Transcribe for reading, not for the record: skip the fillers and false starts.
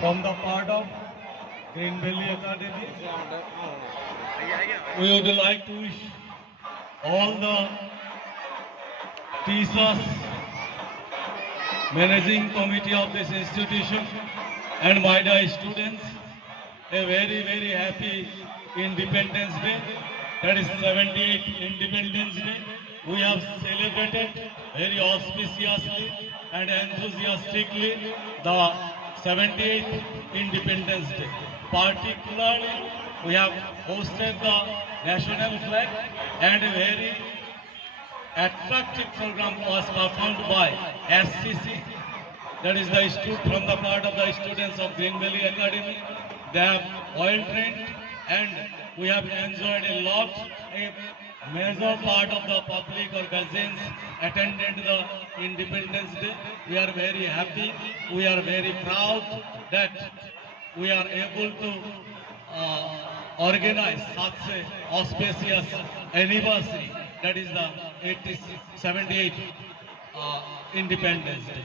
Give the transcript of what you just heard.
from the part of Green Valley Academy. We would like to wish all the teachers, managing committee of this institution, and my dear students a very, very happy Independence Day. That is 78th Independence Day. We have celebrated very auspiciously and enthusiastically the 78th Independence Day. Particularly, we have hosted the national flag and a very attractive program was performed by SCC, that is the from the part of the students of Green Valley Academy. They have well trained and we have enjoyed a lot. A major part of the public or guardians attended the Independence Day. We are very happy. We are very proud that we are able to organize such a auspicious anniversary. That is the 78th Independence Day.